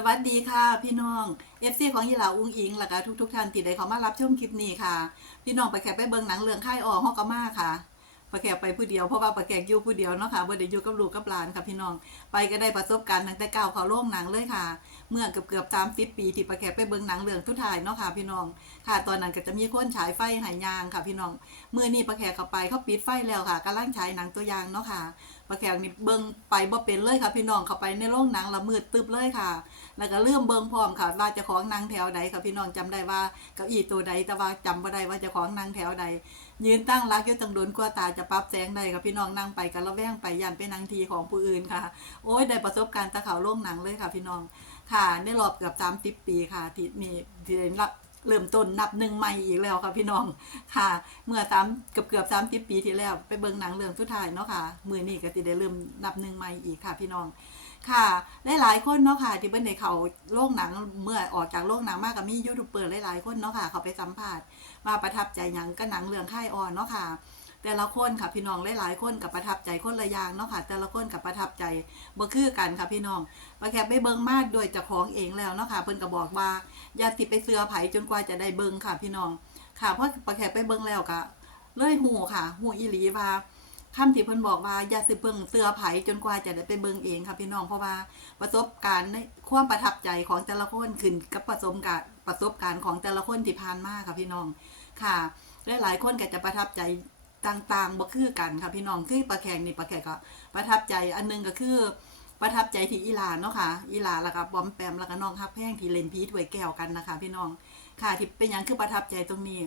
สวัสดีค่ะ พี่น้องเอฟซีของยีหลาอุ้งอิงแล้วก็ทุกท่านที่ได้เขามารับชมคลิปนี้ค่ะ พี่น้องไปแขกไปเบิ่งหนังเรื่องค่ายออกฮอกกามาค่ะไปแขกไปผู้เดียวเพราะว่าไปแขกอยู่ผู้เดียวเนาะค่ะบ่ได้อยู่กับลูกกับหลานค่ะพี่น้องไปก็ได้ประสบการณ์ตั้งแต่ก้าวเข้าโรงหนังเลยค่ะ เมื่อเกือบเกือบๆ30ปีที่ไปแขกไปเบิ่งหนังเรื่องทุกทายเนาะค่ะพี่น้องค่ะ ตอนนั้นก็จะมีคนฉายไฟหายยางค่ะพี่น้องเมื่อนี้ไปแขกเข้าไปเขาปิดไฟแล้วค่ะกำลังฉายหนังตัวอย่างเนาะค่ะไปแขกนี่เบิ่งไปบ่เป็นเลยค่ะพี่น้องเข้าไปในโรงหนังละมืดตึบเลยค่ะ แล้วก็เริ่มเบิงพร้อมค่ะ ว่าจะของนางแถวใดค่ะพี่น้องจำได้ว่าเก้าอี้ตัวใดแต่ว่าจำบ่ได้ว่าจะของนางแถวใด ยืนตั้งรักอยู่ตังโดนกลัวตาจะปรับแสงได้ค่ะพี่น้องนั่งไปกันละแวงไปยันไปนางทีของผู้อื่นค่ะ โอ้ยได้ประสบการณ์ตะเขาล่วงหนังเลยค่ะพี่น้องค่ะในรอบเกือบสามสิบปีค่ะที่มีที่ได้รับเริ่มต้นนับหนึ่งใหม่อีกแล้วค่ะพี่น้องค่ะ เมื่อสามเกือบเกือบสามสิบปีที่แล้ว ไปเบิ่งหนังเรื่องสุดท้ายเนาะค่ะ มือนี้ก็สิได้เริ่มนับหนึ่งใหม่อีกค่ะพี่น้อง ค่ะหลายๆคนเนาะค่ะ ที่เบิ่นในเขาโรงหนังเมื่อออกจากโรงหนังมากกับมียูทูบเบอร์หลายๆคนเนาะค่ะ เขาไปสัมภาษณ์ว่าประทับใจหยังก็หนังเรื่องค่ายออนเนาะค่ะ แต่ละคนค่ะพี่น้องหลายๆคนกับประทับใจคนละอย่างเนาะค่ะ แต่ละคนกับประทับใจบ่คือกันค่ะพี่น้องมาแค่ไปเบิ่งมาด้วยจ้าของเองแล้วเนาะค่ะเพิ่นก็บอกว่าอย่าติดไปเสือไผจนกว่าจะได้เบิ่งค่ะพี่น้องค่ะเพราะประแค่ไปเบิ่งแล้วก็เลยหูค่ะหูอีหลีว่า คำที่เพิ่นบอกว่าอย่าสิเบิ่งเสื้อไผจนกว่าจะได้ไปเบิ่งเองค่ะพี่น้องเพราะว่าประสบการณ์ในความประทับใจของแต่ละคนขึ้นกับประสบการณ์ประสบการณ์ของแต่ละคนที่ผ่านมาค่ะพี่น้องค่ะและหลายคนก็จะประทับใจต่างๆบ่คือกันค่ะพี่น้องคือปลาแขงนี่ปลาแขกก็ประทับใจอันหนึงก็คือประทับใจที่อีหลาเนาะค่ะ อีหลาแล้วก็บอมแปมแล้วก็น้องฮักแพงที่เล่นพีถ้วยแก้วกันนะคะ พี่น้องค่ะที่เป็นหยังคือประทับใจตรงนี้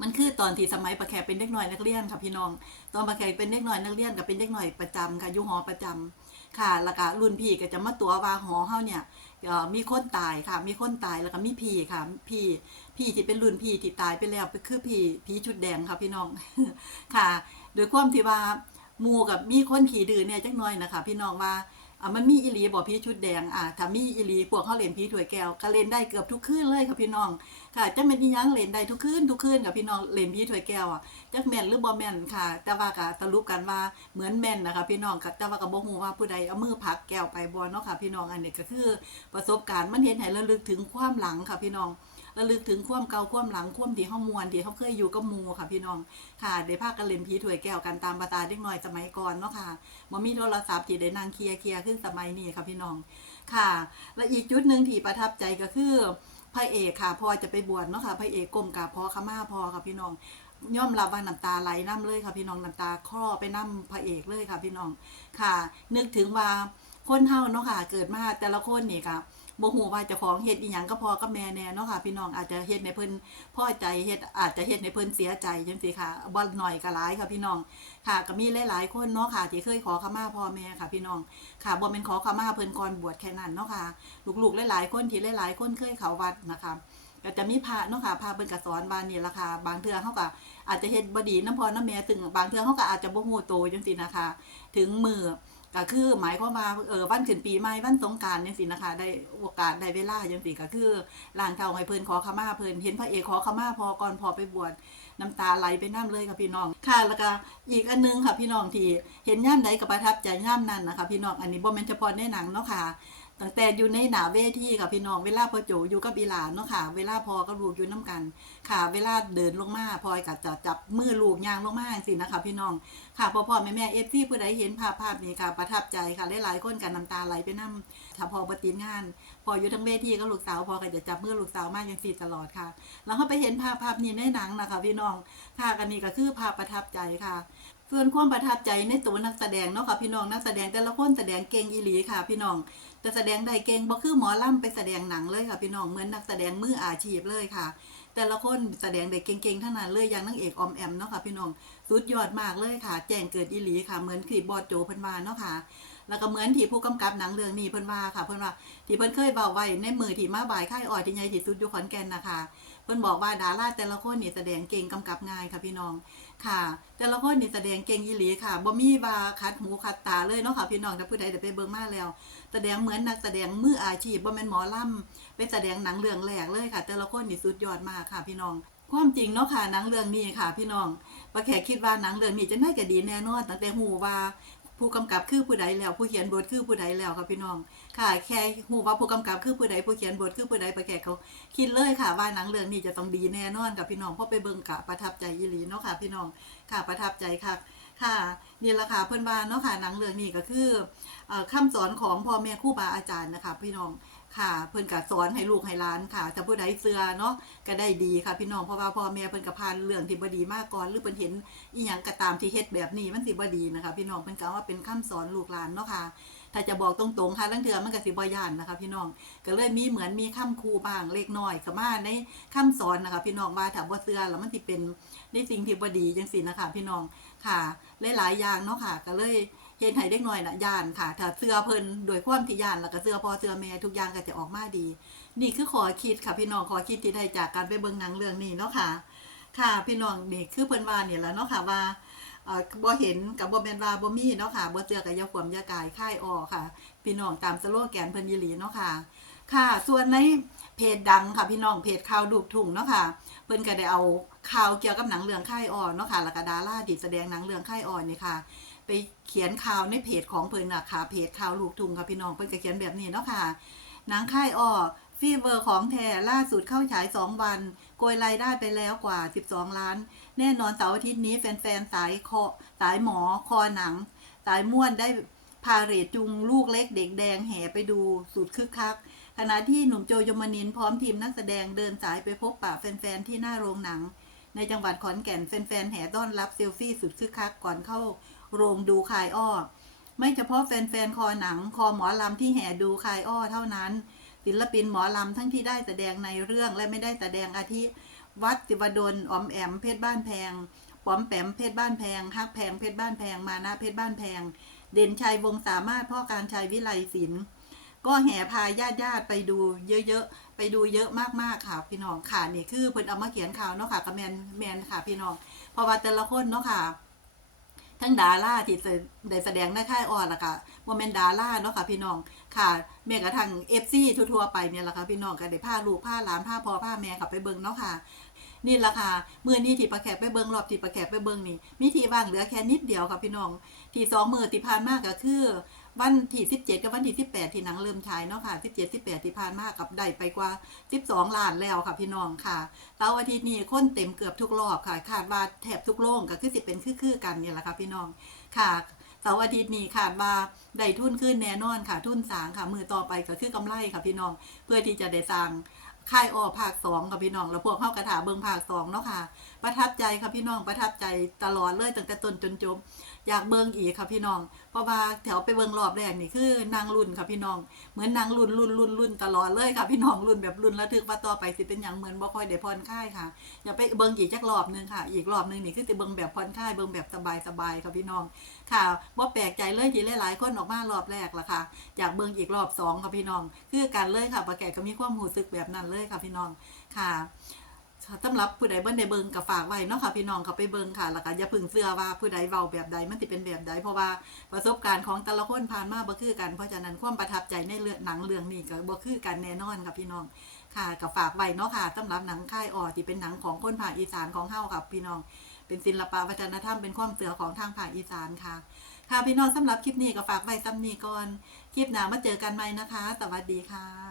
มันคือตอนที่สมัยปะแขกเป็นเด็กน้อยนักเรียนค่ะพี่น้อง ตอนปะแขกเป็นเด็กน้อยนักเรียนกับเป็นเด็กน้อยประจำค่ะอยู่หอประจำค่ะ แล้วก็รุ่นพี่ก็จะมาตัวว่าหอเฮาเนี่ยมีคนตายค่ะ มีคนตายแล้วก็มีพี่ค่ะ พี่พี่ที่เป็นรุ่นพี่ที่ตายไปแล้วคือพี่พี่ชุดแดงค่ะพี่น้องค่ะ โดยความที่ว่ามูกับมีคนขี่ดื้อเนี่ยจักหน่อยนะคะพี่น้องว่า อะมันมีอีหลีบ่พี่ชุดแดงอะถ้ามีอีหลีพวกเขาเล่นพี่ถวยแก้วก็เล่นได้เกือบทุกคืนเลยค่ะพี่น้อง ค่ะจะเป็นยังเล่นได้ทุกคืนทุกคืนกับพี่น้องเล่นพี่ถวยแก้วอะจักแม่นหรือบ่แม่นค่ะ แต่ว่าก็สรุปกันว่าเหมือนแม่นนะคะพี่น้องค่ะแต่ว่าก็บ่ฮู้ว่าผู้ใดเอามือผักแก้วไปบ่เนาะค่ะพี่น้องอันนี้ก็คือประสบการณ์มันเฮ็ดให้ระลึกถึงความหลังค่ะพี่น้อง ระลึกถึงความเก่าความหลังความที่เฮามวนที่เฮาเคยอยู่กับหมู่ค่ะ พี่น้องค่ะได้พากันเล่นพีถ้วยแก้วกันตามประตาเด็กน้อยสมัยก่อนเนาะค่ะบ่มีโทรศัพท์ที่ได้นั่งเคลียร์เคลียร์คือสมัยนี้ค่ะพี่น้องค่ะ และอีกจุดหนึ่งที่ประทับใจก็คือพระเอกค่ะพอจะไปบวชเนาะค่ะพระเอกกลมกับพอขม่าพอค่ะพี่น้องย่อมรับว่าน้ำตาไหลน้ำเลยค่ะพี่น้องน้ำตาคลอไปน้ำพระเอกเลยค่ะพี่น้องค่ะ นึกถึงว่า คนเฮาเนาะค่ะ เกิดมาแต่ละคนนี่ค่ะบ่ฮู้ว่าเจ้าของเฮ็ดอีหยังก็พอกับแม่แน่เนาะค่ะ พี่น้องอาจจะเฮ็ดในเพิ่นพอใจเฮ็ดอาจจะเฮ็ดในเพิ่นเสียใจจังซี่ค่ะบ่หน่อยก็หลายค่ะพี่น้องค่ะก็มีหลายๆคนเนาะค่ะ ที่เคยขอขมาพ่อแม่ค่ะ พี่น้องค่ะบ่แม่นขอขมาเพิ่นก่อนบวชแค่นั้นเนาะค่ะ ลูกๆหลายๆคนที่หลายๆคนเคยเข้าวัดนะคะก็จะมีพระเนาะค่ะพระเพิ่นก็สอนบานนี่ล่ะค่ะบางเทื่อเฮาก็อาจจะเฮ็ดบ่ดีน้ำพอน้ำแม่ถึงบางเทื่อเฮาก็อาจจะบ่ฮู้โตจังซี่นะคะ ถึงมือ ก็คือหมายความว่าเออวันขึ้นปีใหม่วันสงกรานต์จังสินะคะ ได้โอกาสได้เวลายังสี่ก็คือล่างเท้าให้เพิ่นขอขมาเพิ่นเห็นพระเอกขอขมาพอก่อนพอไปบวชน้ำตาไหลไปน้ำเลยค่ะพี่น้อง ค่ะแล้วก็อีกอันนึงค่ะพี่น้องที่เห็นย่ามใดก็ประทับใจย่ามนั้นนะคะ พี่น้องอันนี้บ่แม่นเฉพาะในหนังเนาะค่ะ ตั้งแต่อยู่ในหนาเวทีกับพี่น้องเวลาพอโจอยู่กับอีหลานเนาะค่ะ เวลาพอกับลูกอยู่น้กัน ค่ะ เวลาเดินลงมาพลอยกับจะจับมือลูกยางลงมาสินะคะพี่น้องค่ะพอพ่อแม่แม่เอฟซีผู้ใดเห็นภาพภาพนี้ค่ะ ประทับใจค่ะหลายๆคนกันน้ำตาไหลไปน้ำถ้าพอปฏินงาน พออยู่ทั้งเวทีก็ลูกสาวพอก็จะจับมือลูกสาวมากยังสีตลอดค่ะ แล้วเขาไปเห็นภาพภาพนี้ในหนังนะคะพี่น้องค่ะกันนี้ก็คือภาพประทับใจค่ะส่วนความประทับใจในตัวนักแสดงเนาะค่ะพี่น้องนักแสดงแต่ละคนแสดงเก่งอีหลีค่ะ พี่น้อง แต่แสดงได้เก่งบ่คือหมอล่ำไปแสดงหนังเลยค่ะพี่น้องเหมือนนักแสดงมืออาชีพเลยค่ะ แต่ละคนแสดงได้เก่งๆทั้งนั้นเลยอย่างนางเอกออมแอมเนาะค่ะพี่น้องสุดยอดมากเลยค่ะ แจ้งเกิดอีหลีค่ะ เหมือนคลิปบอดโจเพิ่นว่าเนาะค่ะแล้วก็เหมือนที่ผู้กำกับหนังเรื่องนี้เพิ่นว่าค่ะ เพิ่นว่าที่เพิ่นเคยเบาไว้ในมือที่มาบ่ายค่ายอ่อยที่ใหญ่ที่สุดอยู่ขอนแก่นนะคะเพิ่นบอกว่าดาราแต่ละคนนี่แสดงเก่งกำกับง่ายค่ะพี่น้อง ค่ะ แต่ละคนนี่แสดงเก่งอีหลีค่ะบ่มีว่าคัดหูคัดตาเลยเนาะค่ะพี่น้องถ้าผู้ใดได้ไปเบิ่งมาแล้ว แสดงเหมือนนักแสดงมืออาชีพบ่แม่นหมอลำไปแสดงหนังเรื่องแรกเลยค่ะ แต่ละคนนี่สุดยอดมากค่ะ พี่น้องความจริงเนาะค่ะหนังเรื่องนี้ค่ะ พี่น้องป้าแขกคิดว่าหนังเรื่องนี้จะน่าจะดีแน่นอนตั้งแต่หูว่า ผู้กำกับคือผู้ใดแล้ว ผู้เขียนบทคือผู้ใดแล้วค่ะพี่น้องค่ะ แค่หูว่าผู้กำกับคือผู้ใดผู้เขียนบทคือผู้ใดประแกเขาคิดเลยค่ะว่าหนังเรื่องนี้จะต้องดีแน่นอนกับพี่น้องเพราะไปเบิ่งกะประทับใจอีหลีเนาะค่ะพี่น้องค่ะประทับใจค่ะค่ะนี่ละค่ะเพื่อนบ้านเนาะค่ะหนังเรื่องนี้ก็คือเอ่อคำสอนของพ่อแม่ครูบาอาจารย์นะคะพี่น้อง ค่ะ เพิ่นก็สอนให้ลูกให้หล้านค่ะถ้าผู้ใดเสือเนาะก็ได้ดีค่ะ พี่น้องเพราะว่าพ่อแม่เพิ่นก็ผ่านเรื่องที่บ่ดีมาก่อนหรือเพิ่นเห็นอีหยังก็ตามที่เฮ็ดแบบนี้มันสิบ่ดีนะคะ พี่น้องเพิ่นก็ว่าเป็นคำสอนลูกหลานเนาะค่ะ ถ้าจะบอกตรงๆค่ะลังเทือมันก็สิบ่ย่านนะคะ พี่น้องก็เลยมีเหมือนมีคำครูบ้างเล็กน้อยเข้ามาในคำสอนนะคะ พี่น้องว่าถ้าบ่เสือแล้วมันสิเป็นในสิ่งที่บ่ดีจังซี่นะคะ พี่น้องค่ะหลายๆอย่างเนาะค่ะ ก็เลย เห็นให้เด็กน้อยน่ะยานค่ะ ถ้าเสื้อเพิ่นโดยความที่ยานแล้วก็เสื้อพอเสื้อแม่ทุกอย่างก็จะออกมาดี นี่คือขอคิดค่ะพี่น้องขอคิดที่ได้จากการไปเบิ่งหนังเรื่องนี้เนาะค่ะ ค่ะพี่น้องนี่คือเพิ่นว่าเนี่ยแหล้วเนาะค่ะว่าเอ่อบ่เห็นกับบ่แม่นว่าบ่มีเนาะค่ะบ่เจอกับยาขวมยากายค่ายออค่ะ พี่น้องตามสโลแกนเพิ่นยีหลีเนาะค่ะ ค่ะ ส่วนในเพจดังค่ะพี่น้องเพจข่าวดูกทุ่งเนาะค่ะเพิ่นก็ได้เอาข่าวเกี่ยวกับหนังเรื่องค่ายอ่อนเนาะค่ะแล้วก็ดาราที่แสดงหนังเรื่องค่ายอ่อนนี่ค่ะ ไปเขียนข่าวในเพจของเพิ่นน่ะค่ะ เพจข่าวลูกทุ่งค่ะพี่น้องเพิ่นก็เขียนแบบนี้เนาะค่ะนังค่ายอ้อฟีเวอร์ของแท้ล่าสุดเข้าฉาย 2 วัน โกยรายได้ไปแล้วกว่า 12 ล้าน แน่นอนเสาร์อาทิตย์นี้แฟนๆ สายคอสายหมอคอหนัง สายม่วนได้พาเรดจุงลูกเล็กเด็กแดงแห่ไปดูสุดคึกคัก ขณะที่หนุ่มโจยมนินพร้อมทีมนักแสดงเดินสายไปพบปะแฟนๆ ที่หน้าโรงหนัง ในจังหวัดขอนแก่นแฟนๆ แห่ต้อนรับเซลฟี่สุดคึกคักก่อนเข้า โรงดูคายอ้อ ไม่เฉพาะแฟนๆ คอหนัง คอหมอลำที่แห่ดูคายอ้อเท่านั้น ศิลปินหมอลำทั้งที่ได้แสดงในเรื่องและไม่ได้แสดงอาทิ วัดสิวดลอมแอมเพชรบ้านแพงปอมแปมเพชรบ้านแพงฮักแพงเพชรบ้านแพงมานะเพชรบ้านแพง เด่นชัยวงสามารถพ่อการชัยวิไลศิลป์ก็แห่พาญาติญาติๆไปดูเยอะๆ ไปดูเยอะมากๆค่ะ พี่น้องค่ะนี่คือเพิ่นเอามาเขียนข่าวเนาะค่ะกับแมนแมนค่ะ พี่น้องเพราะว่าแต่ละคนเนาะค่ะ ทั้งดาราที่ได้แสดงในค่ายอ่อนล่ะค่ะโมเมนดาราเนาะค่ะพี่น้องค่ะแม้กระทั่งเอฟซีทั่วๆไปเนี่ยแหละค่ะพี่น้องก็ได้พาลูกพาหลานพาพ่อพาแม่กับไปเบิ่งเนาะค่ะ นี่ละค่ะมือนี้ที่ประแขกไปเบิงรอบที่ประแขกไปเบิงนี่มีที่ว่างเหลือแค่นิดเดียวค่ะพี่น้อง ที่สองมือที่ผ่านมากก็คือ วันที่สิบเจ็ดกับวันที่สิบแปดที่หนังเริ่มฉายเนาะค่ะสิบเจ็ดสิบแปดที่ผ่านมากกับได้ไปกว่าสิบสองล้านแล้วค่ะพี่น้องค่ะเสาร์อาทิตย์นี้คนเต็มเกือบทุกรอบค่ะคาดว่าแทบทุกโรงก็คือสิเป็นคือๆกันเนี่ยแหละค่ะพี่น้องค่ะเสาร์อาทิตย์นี้คาดว่าได้ทุนขึ้นแน่นอนค่ะ ทุนสางค่ะ มือต่อไปก็คือกำไรค่ะพี่น้อง เพื่อที่จะได้สร้าง ค่ายออภาคสองกับพี่น้อง แล้วพวกเข้ากระถาเบิงภาคสองเนาะค่ะ ประทับใจค่ะพี่น้องประทับใจตลอดเลยตั้งแต่ต้นจนจบ อยากเบิงอีกค่ะพี่น้อง เพราะว่าแถวไปเบิงรอบแรกนี่คือนางรุ่นค่ะพี่น้อง เหมือนนางรุ่นรุ่นรุ่นรุ่นตลอดเลยค่ะพี่น้องรุ่นแบบรุ่นระทึกว่าต่อไปสิเป็นอย่างเหมือนบ่ค่อยได้ผ่อนคลายค่ะ อย่าไปเบิงอีกจักรอบหนึงค่ะ อีกรอบหนึงนี่คือจะเบิงแบบผ่อนคลายเบิงแบบสบายสบายค่ะพี่น้อง ค่ะว่แปลกใจเลยที่หลายๆคนออกมารอบแรกละค่ะ อยากเบิ่งอีกรอบสองค่ะพี่น้อง คือการเลยค่ะปะแกก็มีความหูสึกแบบนั้นเลยค่ะพี่น้องค่ะ สำหรับผู้ใดเบิ่งได้เบิงก็ฝากไว้เนาะค่ะพี่น้องเขาไปเบิงค่ะแล้วก็อย่าพึ่งเสื้อว่าผู้ใดเว้าแบบใดมันสิเป็นแบบใดเพราะว่าประสบการณ์ของแต่ละคนผ่านมาบ่คือกันเพราะฉะนั้นความประทับใจในเรื่องหนังเรื่องนี้ก็บ่คือกันแน่นอนค่ะพี่น้องค่ะก็ฝากไว้เนาะค่ะสำหรับหนังค่ายอ่อที่เป็นหนังของคนภาคอีสานของเฮาค่ะพี่น้อง เป็นศิลปะวัฒนธรรมเป็นความเสือของทางภาคอีสานค่ะ ค่ะพี่น้องสำหรับคลิปนี้ก็ฝากไว้ซ้ำนี้ก่อนคลิปหน้ามาเจอกันใหม่นะคะ สวัสดีค่ะ